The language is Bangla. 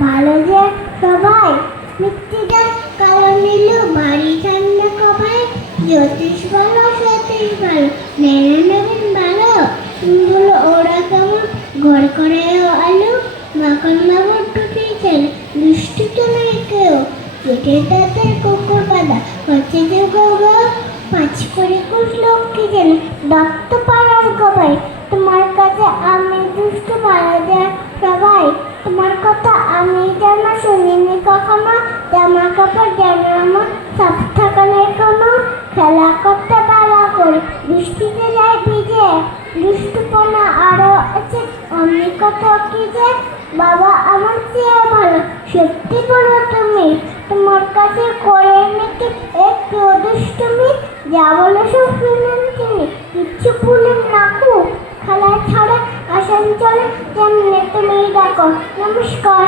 ভালো যে সবাই মিত্তিদার কালো নীল বাড়ি ঠান্ডা কবাই জ্যোতিষ ভালো সতীশ ভালো নেনা নবীন ভালো বলো ওরা কেমন ঘর করে আলো মাখন বাবুর টুটি ছেলে দুষ্টু তো নেই কেউ পেটে তাদের কুকুর বাঁধা হচ্ছে যে গো পাঁচ করে কুশ লক্ষ্মী যেন দত্ত পাড়ার গবাই তোমার কাছে আমি দুষ্টু ভালো যে সবাই তোমার কথা আমি যেন শুনিনি কখনো জামা কাপড় যেন আমার সব থাকা নেই কোনো খেলা করতে পারা করে বৃষ্টিতে যায় ভিজে দুষ্টুপনা আরো আছে অনেক কথা কি যে বাবা আমার চেয়ে ভালো সত্যি বলো তুমি তোমার কাছে করে নাকি একটু দুষ্টুমি যা বলো সব শুনেন তিনি কিচ্ছু ভুলেন না খুব খেলা ছাড়া আসান চলে যেমনি তুমি ডাকো নমস্কার।